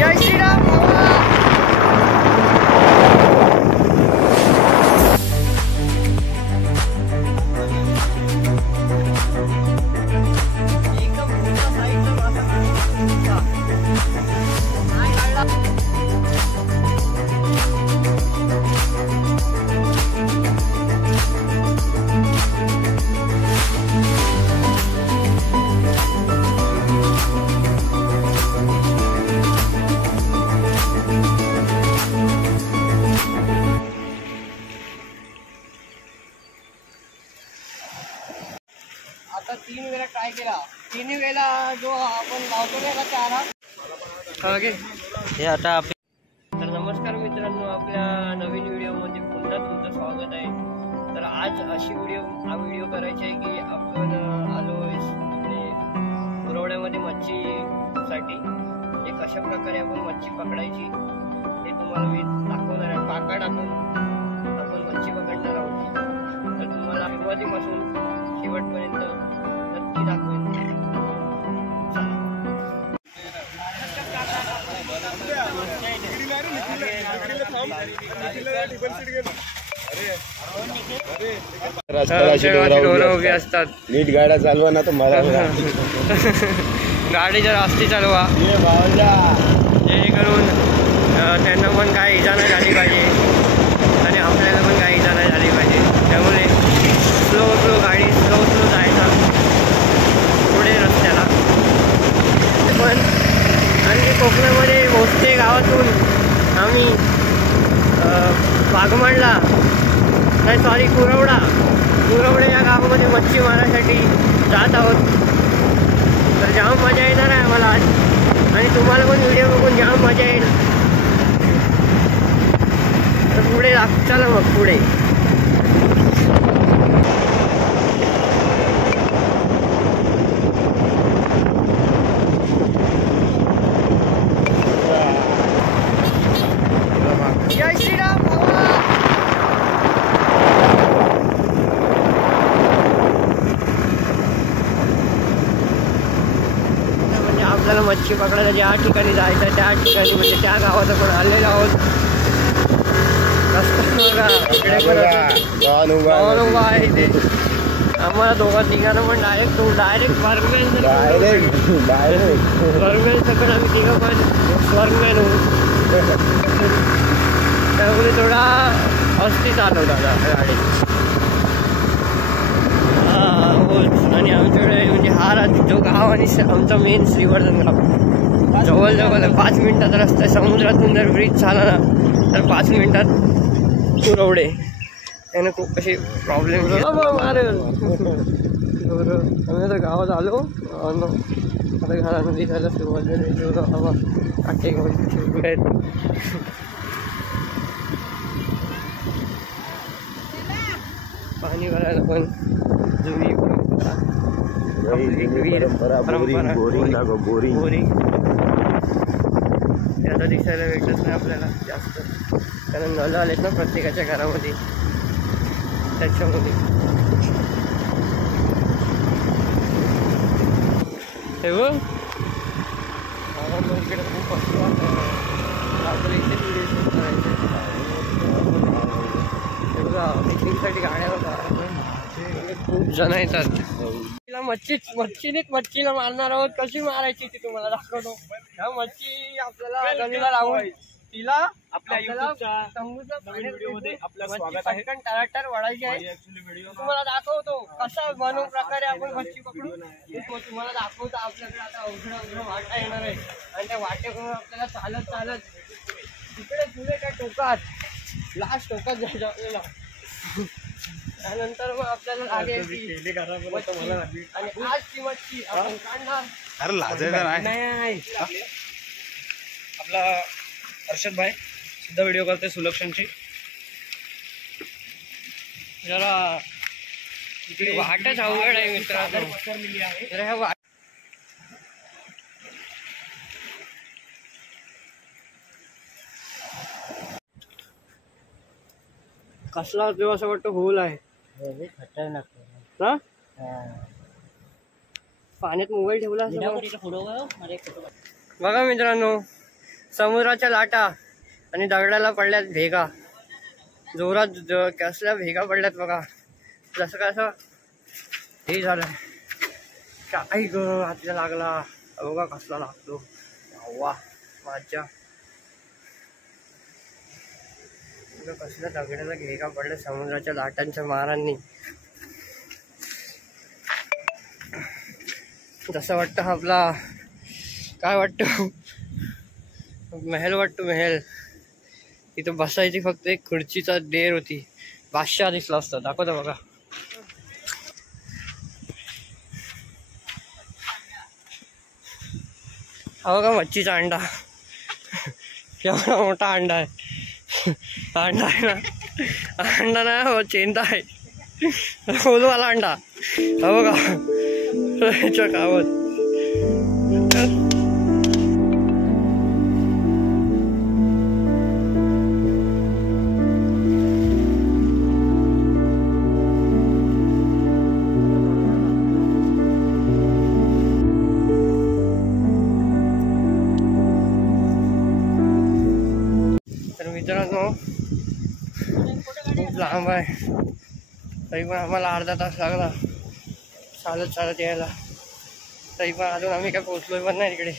जय श्रीराम। आता 3 वेळा ट्राय केला, 3 वेळा जो आपण लावतो नाही का चारा ओके हे आता तर नमस्कार मित्रांनो, आपल्या नवीन व्हिडिओमध्ये पुन्हा तुमचं स्वागत आहे। तर आज अशी हा व्हिडिओ करायची आहे की आपण आलो इकडे पुरवड्यामध्ये मच्छीसाठी, म्हणजे कशा प्रकारे आपण मच्छी पकडायची ते तुम्हाला मी दाखवणार आहे। पाका टाकून आपण मच्छी पकडणार आहोत। तर तुम्हाला सुरुवातीपासून शेवटपर्यंत नक्की दाखवेन। उभे असतात, नीट गाड्या चालवा ना तर मला गाडी जर असती चालवा जेणेकरून त्यांना पण काही इजा नाही झाली पाहिजे आणि आपल्याला पण काही इजा नाही झाली पाहिजे। त्यामुळे स्लो गाडी स्लो जायचा पुढे रस्त्याला। पण आणि कोकणामध्ये मोठे गावातून आम्ही वाघमाडला नाही सॉरी कुरवडे या गावामध्ये मच्छी मारण्यासाठी जात आहोत। तर जाम मजा येणार आहे आम्हाला आज, आणि तुम्हाला पण व्हिडिओ बघून जाम मजा येईल। तर पुढे चला मग पुढे। जय श्रीराम। म्हणजे आपल्याला मच्छी पकडायला ज्या ठिकाणी जायचं त्या ठिकाणी म्हणजे त्या गावात आपण आलेलो आहोत। रस्ता इकडे पण आहे इथे। आम्हाला दोघांना पण डायरेक्ट स्वर्गमॅन सकट आम्ही तिघं पण स्वर्गमॅन होऊ। त्यामुळे थोडा अस्ती चालवता गाडी आणि आमच्याकडे म्हणजे हा जो गाव आणि आमचा मेन श्रीवर्धन गाव जवळ 5 मिनिटाचा रस्ता आहे। समुद्रातून जर ब्रिज झाला ना तर 5 मिनिटात पुरवडे। त्याने खूप असे प्रॉब्लेम मारेल। आम्ही आता गावात आलो, आता घरानं दिसायला सुरुवात झाली। काटे पाणी भरायला पण जुनी बोरिंग आता दिसायला भेटत नाही आपल्याला जास्त, कारण नळ आलेत ना प्रत्येकाच्या घरामध्ये, त्याच्यामध्ये हे बघ इकडे खूप असतो। आपल्याला इथे व्हिडिओ शूट करायचे फिशिंगसाठी गाड्या होतात, खूप जण येतात। तिला मच्छीला मारणार आहोत, कशी मारायची ती तुम्हाला दाखवतो। ह्या मच्छी आपल्याला गणीला लावून तिला टॅरेक्टर वळायची आहे। तुम्हाला दाखवतो कसा बनवून प्रकारे आपण मच्छी पकडू, तुम्हाला दाखवतो। आपल्याकडे आता अवघड वाटा येणार आहे आणि त्या वाटेकडून आपल्याला चालत तिकडे पुढे त्या टोकात लास्ट टोकात जायचं आपल्याला। त्यानंतर मग आपल्याला लागेल आणि आज ती मच्छी आपण काढणार। अरे लाजायचं नाही आपला हर्षद भाई सुद्धा व्हिडिओ करते सुलक्षणची। जरा इकडे वाटच अवघड आहे मित्रांनो। कसला देव असं वाटतं होल आहे खतरनाक ना। पाण्यात मोबाईल ठेवला बघा मित्रांनो, समुद्राच्या लाटा आणि दगडाला पडल्यात भेगा, जोरात कसल्या भेगा पडल्यात बघा. जसं कसं हे झालं काय ग, हातला लागला बघा कसला लागतो. वा माझ्या कसल्या दगडाला भेगा पडल्या समुद्राच्या लाटांच्या मारांनी. जसं वाटतं आपला काय वाटतं महल वाटतो महल. तिथं बसायची फक्त एक खुर्चीचा देर होती. बादशाह दिसला असता. दाखवतो बघा. हा बघा मच्छीचा अंडा. एवढा मोठा अंडा आहे. अंडा आहे ना, अंडा ना हो चेंदा आहे. बोलवाला अंडा हा बघा कावत. मित्रांनो खूप लांब आहे, तरी पण आम्हाला अर्धा तास लागला चालत यायला. तरी पण अजून आम्ही काय पोहोचलोय पण नाही तिकडे.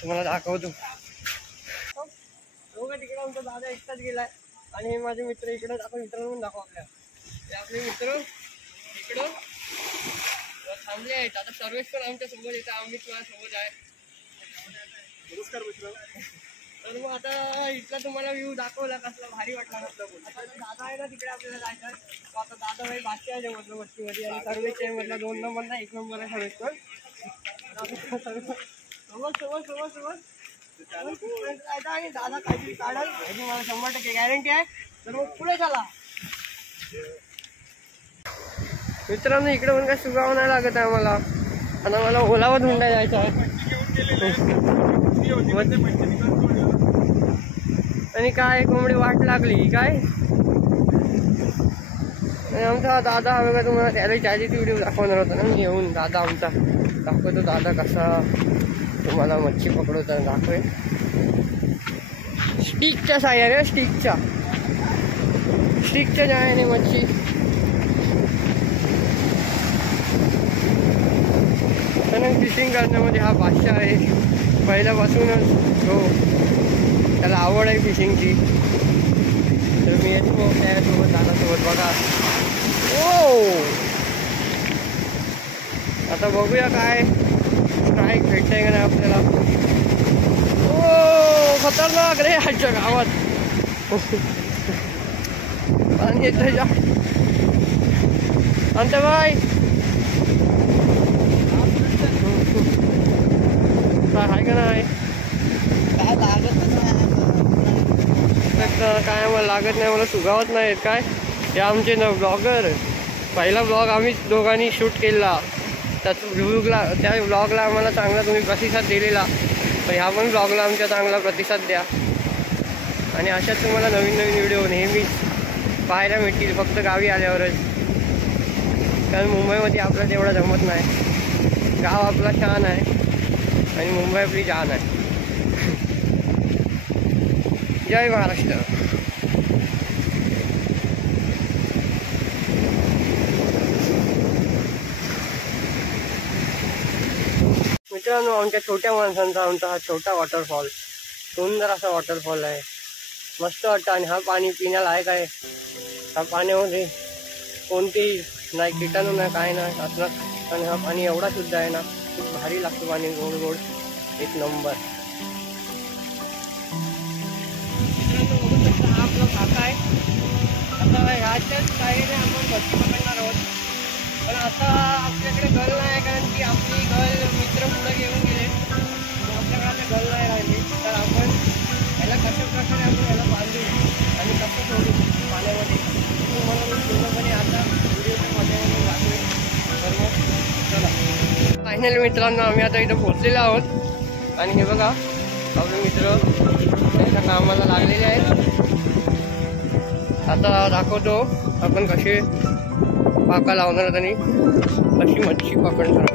तुम्हाला दाखवतो. तिकडे आमचा दादा एकटाच गेलाय आणि हे माझे मित्र इकडे. आपण मित्रांनो दाखव आपले मित्र इकडं थांबले आहेत. आता सर्वेश पण आमच्या सोबत येतात. आम्ही तुम्हाला सोबत आहे. नमस्कार मित्र. तर मग आता इथला तुम्हाला व्ह्यू दाखवला कसला भारी वाटला म्हटलं. आता दादा आहे ना तिकडे आपल्याला जायचं आहे. आता दादा भाई बादशाह आहे म्हटलं वस्तीमध्ये आणि सर्वेश आहे म्हटलं 2 नंबरला 1 नंबर आहे सर्वेश पण. आणि दादा काहीतरी काढाल याची मला 100% गॅरंटी आहे. तर मग पुढे चला मित्रांनो. इकडे पण काय सुगावं नाही लागत आहे आम्हाला. आता मला ओलावा धुंडा जायचा आहे. आणि काय कोंबडी वाट लागली काय. आणि आमचा दादा बघा तुम्हाला त्याची व्हिडिओ दाखवणार होता ना मी येऊन. दादा आमचा दाखवतो. दादा कसा तुम्हाला मच्छी पकडवता दाखवेल. स्टिकच्या साह्याने स्टिकच्या जाण्याने मच्छी. त्यानं फिशिंग करण्यामध्ये हा बादशाह आहे पहिल्यापासूनच. हो त्याला आवड आहे फिशिंगची. तर मी येतो त्यासोबत दादासोबत बघा. ओ आता बघूया काय स्ट्राईक भेटतंय का नाही आपल्याला. ओ खतरनाक रे आजच्या गावात. आणि येतोय अंत बाय आहे का नाही. काय मला लागत नाही, मला सुगावत नाहीत काय. हे आमचे ब्लॉगर. पहिला ब्लॉग आम्ही दोघांनी शूट केला. त्या ब्लॉगला आम्हाला चांगला तुम्ही प्रतिसाद दिलेला. पण ह्या पण ब्लॉगला आमच्या चांगला प्रतिसाद द्या. आणि अशाच तुम्हाला नवीन व्हिडिओ नेहमीच पाहायला मिळतील फक्त गावी आल्यावरच. कारण मुंबईमध्ये आपलं तेवढं जमत नाही. गाव आपला शान आहे आणि मुंबई आपली जान आहे. जय महाराष्ट्र. मित्रांनो आमच्या छोट्या माणसांचा आमचा हा छोटा वॉटरफॉल. सुंदर असा वॉटरफॉल आहे. मस्त वाटतं. आणि हा पाणी पिण्याला आहे काय. हा पाण्यामध्ये कोणतेही नाही किटाणू नाही काय नाही असणार. आणि हा पाणी एवढा शुद्ध आहे ना, खूप भारी लागतो पाणी. गोड गोड एक नंबर. मित्रांनो बघू शकता हा आपला काका आहे. आता ह्याच्याच साईडने आपण मच्छी पकडणार आहोत. पण आता आपल्याकडे गल नाही कारण की आपली गल मित्र पुढे घेऊन गेले. आपल्याकडे आता गल नाही राहिली. तर आपण ह्याला कशा प्रकारे आपण ह्याला बांधू आणि कसं सोडू पाण्यामध्ये तुम्हाला मी पूर्णपणे आता व्हिडिओच्या माध्यमातून दाखवेल. तर मग चला. फायनली मित्रांनो आम्ही आता इथं पोहोचलेलो आहोत. आणि हे बघा आपले मित्र त्यांच्या कामाला लागलेले आहेत. आता दाखवतो आपण कसे पाका लावणार आणि कशी मच्छी पकडणार.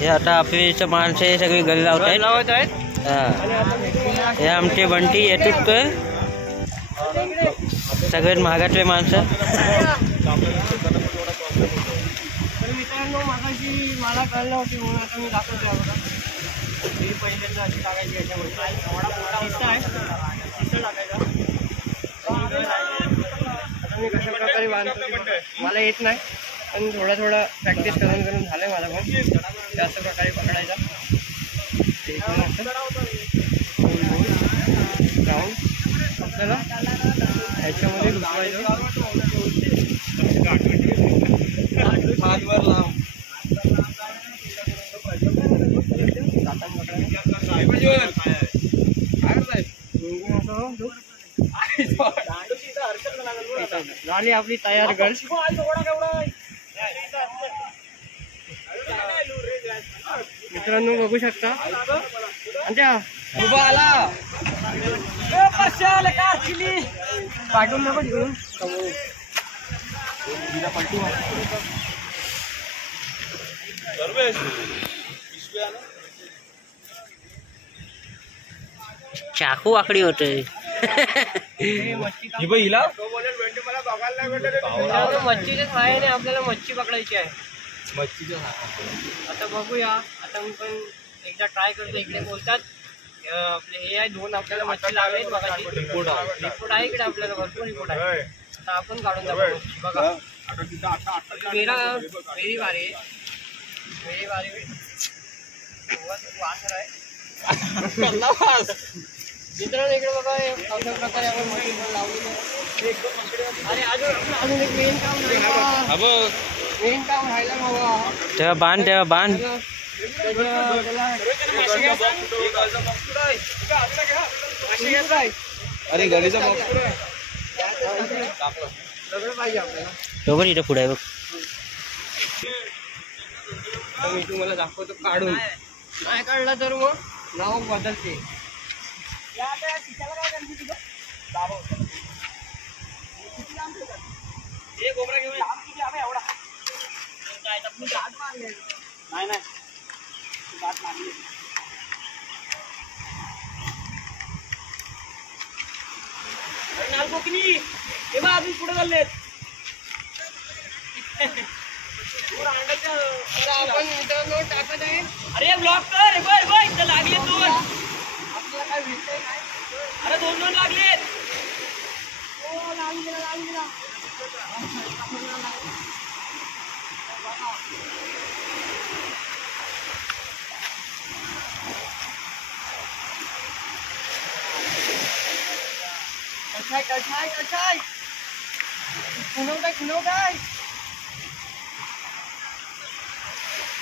हे आता आपली माणसे सगळी गल लावत आहेत. आणि आता मी तुम्हाला हे आमचे बंटी येतोच तर सगळ्यात महागातले माणसं. तर मित्रांनो मागाशी मला कळलं होती म्हणून आता मी दाखवते बघा. ही पहिल्यांदा अशी टाकायची याच्यामध्ये हिस्सा आहे, हिस्सा टाकायचा. आता मी कशा प्रकारे बांधतो ते बघा. मला येत नाही पण थोडा प्रॅक्टिस करून करून झालंय मला पण. त्याच प्रकारे पकडायचा ते इकडून असं गोल गोल राऊंड आपल्याला ह्याच्यामध्ये घुसवायचं. हातवर लांब झाली आपली तयार गर्ल. मित्रांनो बघू शकता उभा आला पाठवून नको घेऊन चाकू आकडी होते. मच्छीच्या सहाय्याने आपल्याला मच्छी पकडायची आहे. आता बघूया. आता मी पण एकदा ट्राय करतो. इकडे बोलतात आपले हे आहे दोन आपल्याला मच्छी लागले बघायची. रिपोर्ट आहे इकडे आपल्याला भरपूर रिपोर्ट आहे. आता आपण काढून दाखवू बघा. मेरा मेरी बारी वासर आहे. मित्रांनो इकडे बघा अशा प्रकारे आपण मच्छी पण लावलेली आहे. अरे अजून एक मेन काम राहिला बाबा. तेव्हा बांध अरे गलीचा सगळं पाहिजे आपल्याला. बरोबर इथं पुढे बघ. मी तुम्हाला दाखवतो काढून. नाही काढला तर मग नाव बदलते. अजून पुढे चाललेत. आपण मित्रांनो टाकत आहे. अरे ब्लॉक कर लागले दोन. आपल्याला काय भेटतंय काय. अरे दोन लागलेत. लागून गेला. कशाय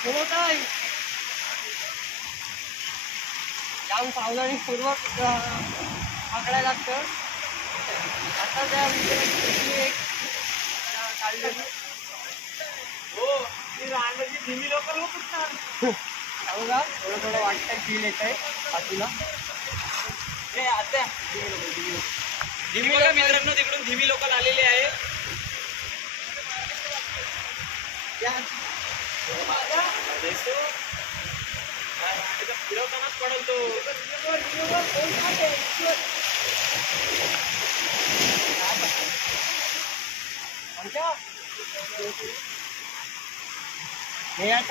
खुनवताय जाम सावधानीपूर्वक पकडायला लागतं. आता त्या एक काढलेली धीमी लोकल सांगा. थोडं वाटतंय फील येत आहे बाजूला. धीमी लोकल मित्रांनो तिकडून धीमी लोकल आलेली आहे. फिरवतानाच पडल तो.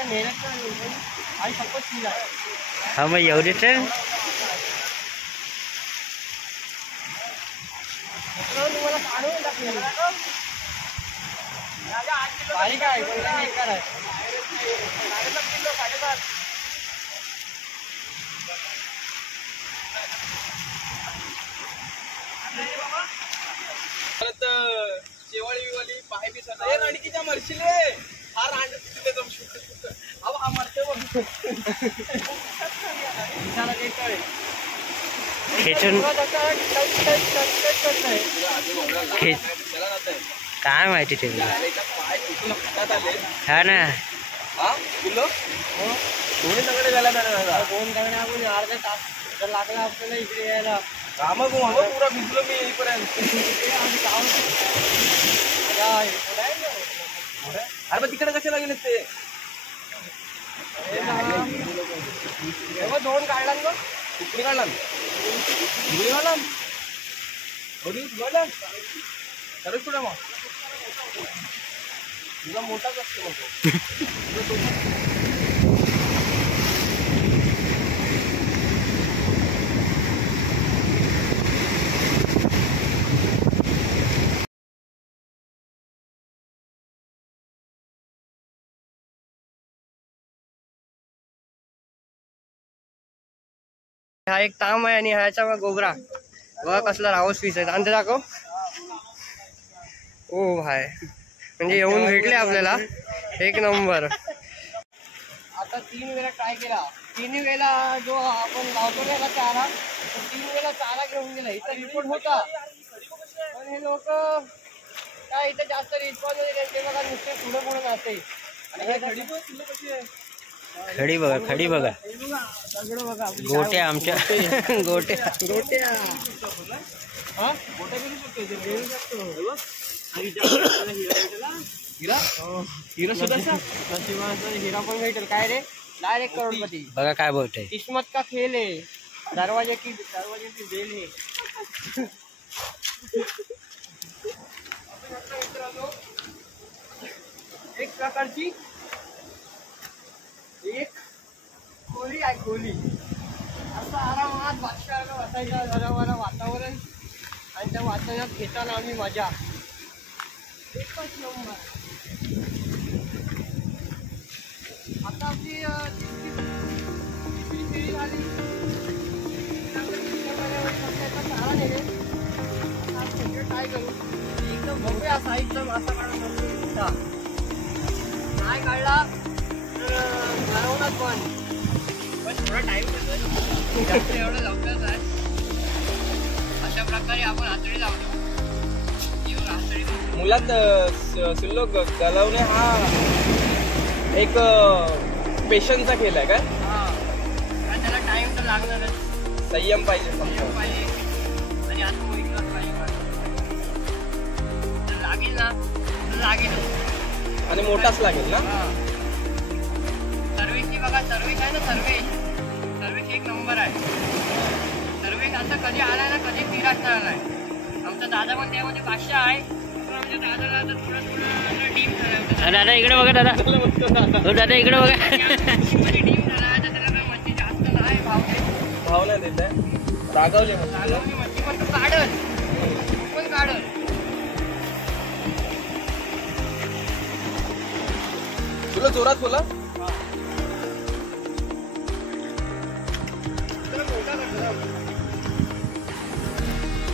मेहनत आणि सपोज केला. हा मग एवढेच तुम्हाला काढून टाकलेलं बारीक आहे एकर आहे. 7.5 परत शेवाळी विवाळी पाय बी सदा रणकीच्या मरशीले हा रांड तिथे जाऊन शकतो. हा मरते बघ. खेचून काय माहिती ते. हा ना दोन्ही सगळे झाला. 2 गाड्या आपण अर्धा तास जर लागला आपल्याला इकडे यायला. पुरा भिजलो मी येईपर्यंत. अरे मग तिकडे कशाला गेले ते. 2 काढला कुठली काढला खरंच कुठे मग तुझा मोठाच असतो हा एक ताम आहे आणि ह्याचा गोबरा बघा कसला रावस पीस आहे. अंत दाखव. ओ भाई म्हणजे येऊन भेटले आपल्याला एक नंबर. आता 3 वेळा ट्राय केला. 3 वेळेला जो आपण लावतो ना चारा तो 3 वेळेला चारा घेऊन गेला. इथं रिपोर्ट होता पण हे लोक काय इथं जास्त रिस्पॉन्स होते त्यांचे बघा नुसते पुढे पुढे जाते. खडी बघा खडी बघा सगळं बघा गोट्या आमच्या गोट्या गोट्या हा गोट्या घेऊ शकतो हिरा पण भेटेल काय रे. डायरेक्ट करोडपती. बघा काय बोलतोय. किस्मत का खेल है. दरवाजे की बेल है. एक प्रकारची एक खोली आहे खोली. असं आरामात बादशाला बसायचं जरा वातावरण आणि त्या वातावरणात घेताना आम्ही मजा एकच नंबर. आता आपली तिसरी फेरी झाली. चारा नेले ट्राय करू. एकदम भव्य असा एकदम असा काढून नाही काढला तर पण थोडा टाइम जास्त एवढं लवकरच आहे. अशा प्रकारे आपण हातळी लावतो. मुलात सिल्लो गलवणे हा एक पेशन्सचा खेळ आहे काय. कारण त्याला टाइम तर लागणारच. संयम पाहिजे आणि आत्मविश्वास पाहिजे. तर लागेल ना तर लागेल आणि मोठाच लागेल ना. सर्विसची बघा सर्विस आहे ना सर्विस एक नंबर आहे. सर्विस असं कधी आलाय ना कधी फिरणार नाही. आमचा दादा पण त्यामध्ये बादशाह आहे. आमच्या दादाला तर थोडं डीप झालं. दादा इकडे बघा दादा. हो दादा इकडे बघा. डीप झाला तर त्याला मच्छी जास्त नाही भाव नाही देत आहे. रागवली मच्छी पण तू काढल पण काढल. तुला जोरात बोला.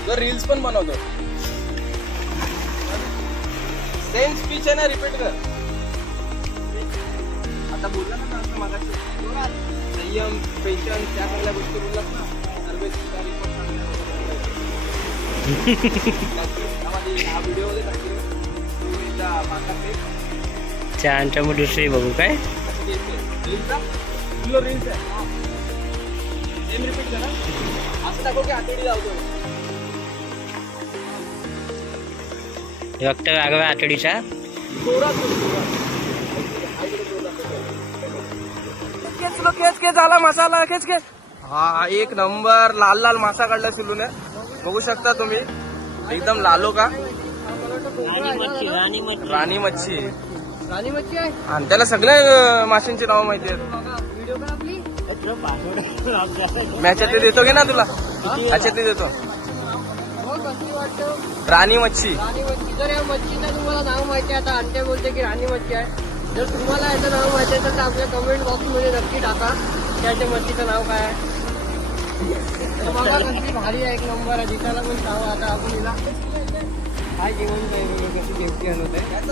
तो रील्स पण बनवतो. सेम स्पीच आहे ना रिपीट कर. आता बोलला ना असं मगाशी संयम पेशन्स त्या सगळ्या गोष्टी बोललास ना. हा व्हिडिओ मध्ये छानच्या मग दुसरी बघू काय. रील्स आहे सेम रिपीट करा. असं दाखव की आठवडी लावतो. फक्त आगव्या आठवडीचा केच झाला मसाला केच. हा एक नंबर लाल लाल मासा काढला सिलूने. बघू शकता तुम्ही एकदम लालो का. राणी मच्छी आहे. आणि त्याला सगळ्या माशांची नावं माहिती आहेत. व्हिडिओ कर आपली मॅच्यातली देतो घे ना तुला. ह्याच्यातली देतो. राणी मच्छी. राणी मच्छी. जर या मच्छीचं तुम्हाला नाव माहिती आहे. आता अंटे बोलते की राणी मच्छी आहे. जर तुम्हाला याचं नाव माहिती आहे तर आपल्या कमेंट बॉक्समध्ये नक्की टाका त्याच्या मच्छीचं नाव काय आहे. बघा कसली भारी आहे एक नंबर आहे. दिसायला पण सांगा. आता आपण हिला काय जेवण पाहिजे कशी जेवती आणत आहे. आता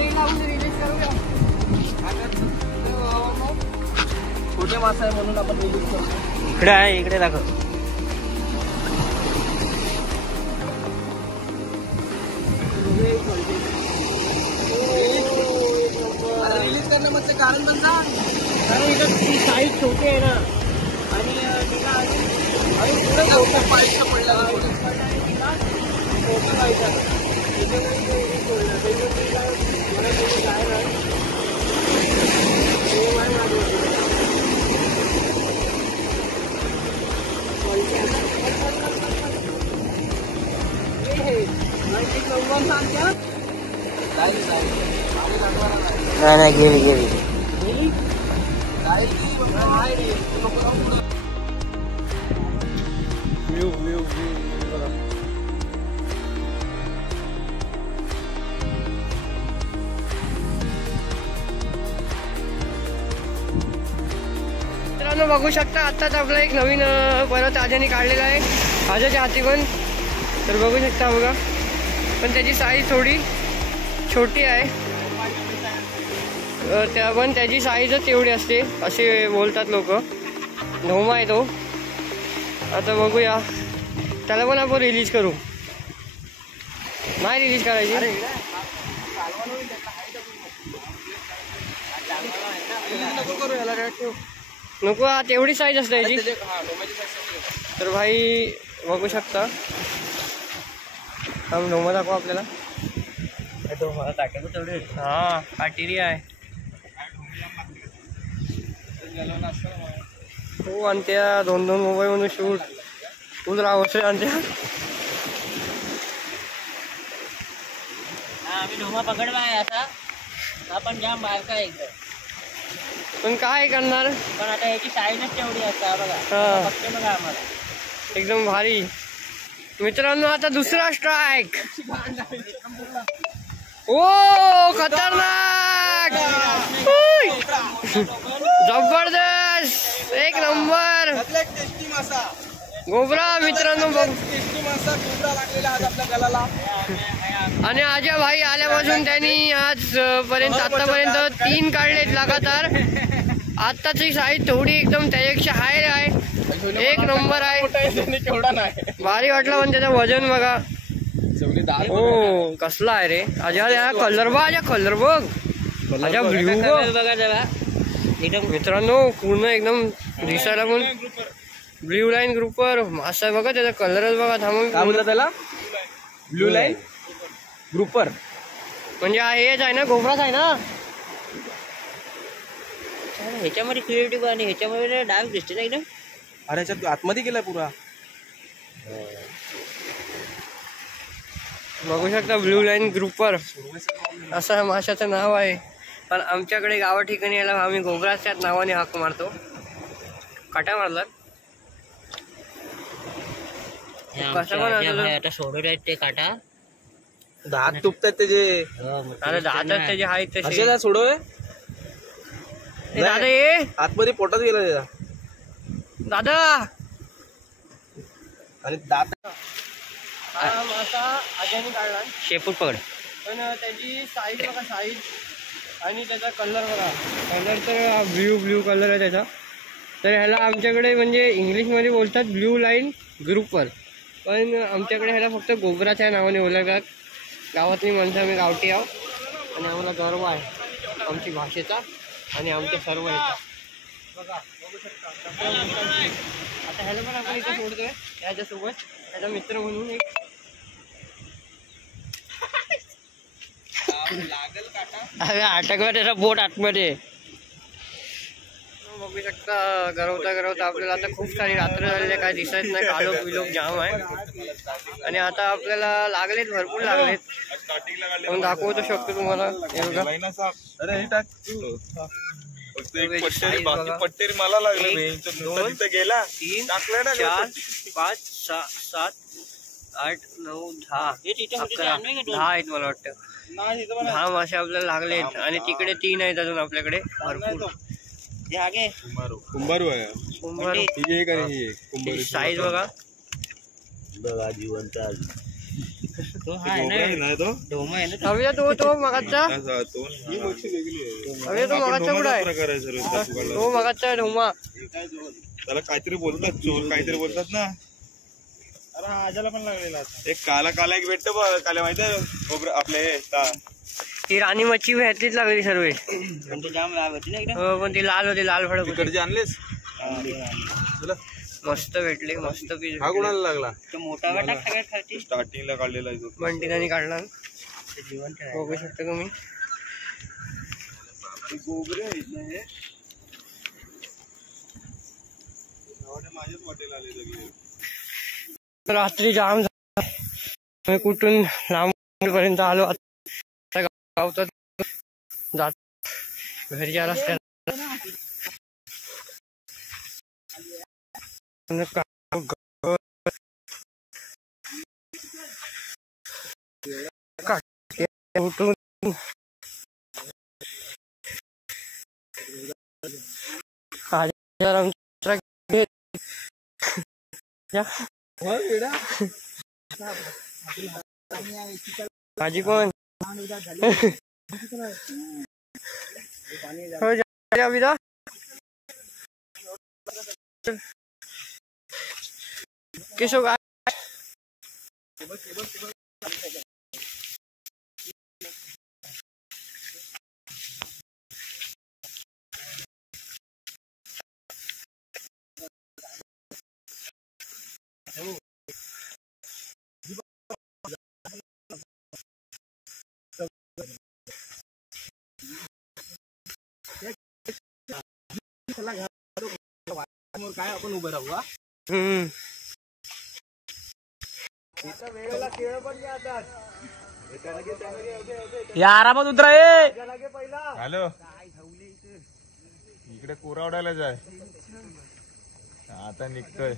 हिला आपण रिलीज करूया. छोटे मासा आहे म्हणून आपण रिलीज करतो. इकडे आहे इकडे दाखव. रिलीज करण्यामध्ये कारण पण सांग. कारण इथं साईज छोटी आहे ना आणि तिला अजून पुढे पाहिजे पडला नाही गेली गेली. मित्रांनो बघू शकता आत्ताच आपला एक नवीन परत आजाने काढलेला आहे आजाच्या हाती पण. तर बघू शकता बघा, पण त्याची साईज थोडी छोटी आहे. त्या पण त्याची साईजच एवढी असते असे बोलतात लोक. ढोमा आहे तो. आता बघूया, त्याला पण आपण रिलीज करू. नाही रिलीज करायची, नको. तेवढी साईज असते याची. तर भाई बघू शकता, ढोमा दाखवा आपल्याला. हा काटेरी आहे हो. आणि त्या 2-2 मोबाईल म्हणून शूट फुल राहते. आणि त्या आम्ही ढोमा पकडवाय आता. आपण जाम बारका एकदम. पण काय करणार, पण आता याची साईजच तेवढी असते बघा. हा. फक्त बघा आम्हाला एकदम भारी. मित्रांनो आता दुसरा स्ट्राइक. ओ खतरनाक, जबरदस्त, एक नंबर गोबरा. मित्रांनो बघ, आणि आजा भाई आल्यापासून त्यांनी आतापर्यंत 3 काढलेत लगातार. आत्ताची साईज थोडी एकदम त्याच्यापेक्षा हाय आहे. एक नंबर आहे, भारी वाटलं. पण त्याचं वजन बघा. हो कसला आहे रे आजा. या कलर बघ, आजा कलर बघ, आजा ब्ल्यू बघा जरा. मित्रांनो पूर्ण एकदम दिसायला पण ब्ल्यू लाईन ग्रुपर मासा बघा. त्याचा कलरच बघा. थांबून काय बोलला त्याला? ब्लू लाईन ग्रुपर म्हणजे हेच आहे ना, गोबराच आहे ना. ह्याच्यामध्ये क्रिएटिव्ह आणि ह्याच्यामध्ये डार्क दिसते ना एकदम. अरे याच्यात आतमध्ये गेलाय पुरा. बघू शकता ब्ल्यू लाईन ग्रुपर असं माशाचं नाव आहे. पण आमच्याकडे गावा ठिकाणी याला आम्ही गोबराच्याच नावाने हाक मारतो. काटा मारला कसं पण आता सोडत आहेत ते काटा. दात तुटतात त्याचे. आता दातात त्याचे आहेत तसे. असे सोडव दादा ये आतमध्ये पोटात गेला त्याचा. दादा आणि दात हा मासा आजाने काढला. शेपूट पकड. पण त्याची साईज बघा, साईज आणि त्याचा कलर बघा. कलर तर ब्ल्यू कलर आहे त्याचा. तर ह्याला आमच्याकडे म्हणजे इंग्लिशमध्ये बोलतात ब्ल्यू लाईन ग्रुपर. पण आमच्याकडे ह्याला फक्त गोबराच्या नावाने ओळखतात. गावातली माणसं आम्ही गावठी आहोत आणि आम्हाला गर्व आहे आमची भाषेचा आणि आमच्या सर्व ह्याचा. बघा बघू शकता. आता ह्याला पण आपण इथे सोडतोय त्याच्यासोबत त्याचा मित्र म्हणून एक. अरे अटकवा त्याचा बोट आतमध्ये. बघू शकता गरवता आपल्याला आता खूप सारी रात्र झालेली, काय दिसत नाही. कालोख बिलोख जाम आहे. आणि आता आपल्याला लागलेत, भरपूर लागलेत. पण दाखवू शकतो तुम्हाला. हे बघा पट्टेरी मला लागले. 1, 2, 3, 4, 5, 6, 7, 8, 9, 10, 11, 10 आहेत मला वाटतं. 10 मासे आपल्याला लागलेत. आणि तिकडे 3 आहेत अजून आपल्याकडे भरपूर. कुंभारू आहे. कुंभार ही एक आणि ही एक कुंभारू. साईज बघा. जिवंत हवे तो मगाचा. हवे तो मगाचा कुठं आहे? तो मगाचा ढोमा. त्याला काहीतरी बोलतात, चोर काहीतरी बोलतात ना. अरे आजाला पण लागलेला. एक काला एक भेटतो बघ. काला माहिती आहे आपले ही राणी मच्छी ह्यातलीच लागली सर्व. जाम लाल होती ना एकदम. पण ती लाल होती, लाल फडक होती. तिकडचे आणलेस मस्त भेटले, मस्त पीस. हा कोणाला लागला? तो मोठा वाटा सगळ्यात खालची स्टार्टिंगला काढलेला आहे तो. बंटिकाने काढला. जिवंत आहे. बघू शकता तुम्ही. गोबरे आहेत ना हे. माझ्याच वाटेला आले सगळे. रात्री जाम झाला. कुठून लांब पर्यंत आलो आता गावचा जात घरी आला उठून भाजी कोण केशव काय काय आपण उभं राहू या आरामात उतरा हॅलो इकडे कोरावड्याला जाय आता निघतोय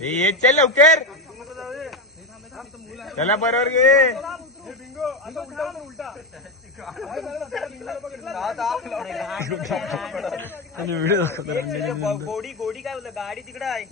ये चल लवकर त्याला बरोबर घे गोडी गोडी काय बोलत गाडी तिकडे आहे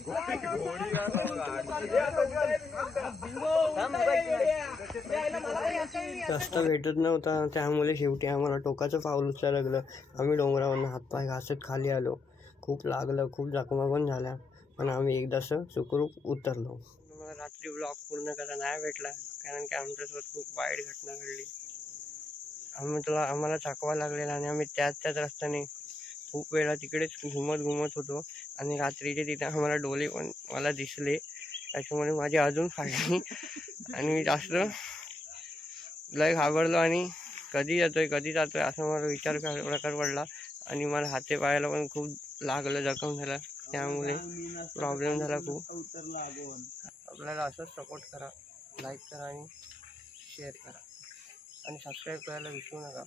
रस्ता भेटत नव्हता त्यामुळे शेवटी आम्हाला टोकाचं पाऊल उचलायला लागलं. आम्ही डोंगरावरनं हातपाय घासत खाली आलो. खूप लागलं, खूप जखमा पण झाल्या, पण आम्ही एकदाचं सुखरूप उतरलो. मला रात्री ब्लॉग पूर्ण करायला नाही भेटला कारण की आमच्यासोबत खूप वाईट घटना घडली. आम्हाला चाकवा लागलेला आणि आम्ही त्याच रस्त्याने खूप वेळा तिकडेच घुमत होतो आणि रात्रीचे तिथे आम्हाला डोले पण मला दिसले. त्याच्यामुळे माझी अजून फाटली आणि मी जास्त लय घाबरलो आणि कधी जातोय असं मला प्रकार पडला आणि मला हाते पायाला पण खूप लागलं, जखम झाला. त्यामुळे प्रॉब्लेम झाला खूप. आपल्याला असंच सपोर्ट करा, लाईक करा आणि शेअर करा आणि सबस्क्राईब करायला विसरू नका.